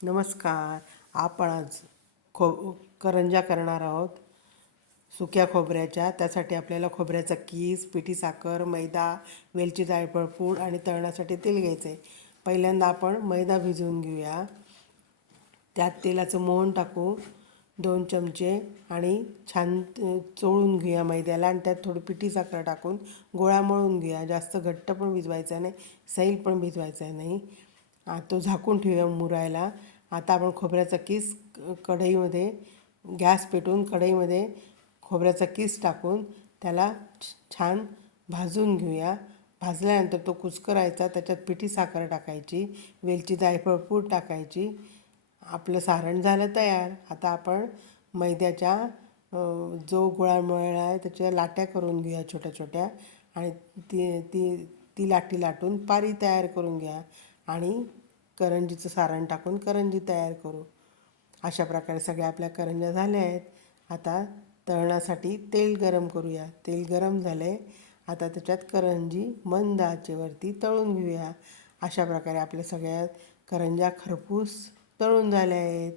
नमस्कार. आपण आज करंज्या करणार आहोत सुक्या खोबऱ्याच्या. त्यासाठी आपल्याला खोबऱ्याचा कीस, पिठी साखर, मैदा, वेलची, जायफळ पूड आणि तळण्यासाठी तेल घ्यायचं आहे. पहिल्यांदा आपण मैदा भिजवून घेऊया. त्यात तेलाचं मोहन टाकू 2 चमचे आणि छान चोळून घेऊया मैद्याला आणि त्यात थोडी पिठी साखर टाकून गोळा मळून घेऊया. जास्त घट्ट पण भिजवायचा नाही, सैल पण भिजवायचा नाही. तो झाकून ठेवूया मुरायला. आता आपण खोबऱ्याचा किस कढईमध्ये गॅस पेटवून कढईमध्ये खोबऱ्याचा किस टाकून त्याला छान भाजून घेऊया. भाजल्यानंतर तो कुस्करायचा, त्याच्यात पिठी साखर टाकायची, वेलची जायफळ पूड टाकायची. आपलं सारण झालं तयार. आता आपण मैद्याच्या जो गोळा मळला आहे त्याच्या लाट्या करून घेऊया छोट्या छोट्या आणि ती ती ती लाटी लाटून पारी तयार करून घ्या आणि करंजीचं सारण टाकून करंजी तयार करू. अशा प्रकारे सगळ्या आपल्या करंज्या झाल्या आहेत. आता तळण्यासाठी तेल गरम करूया. तेल गरम झालं आहे. आता त्याच्यात करंजी मंद आचेवरती तळून घेऊया. अशा प्रकारे आपल्या सगळ्या करंज्या खरपूस तळून झाल्या आहेत.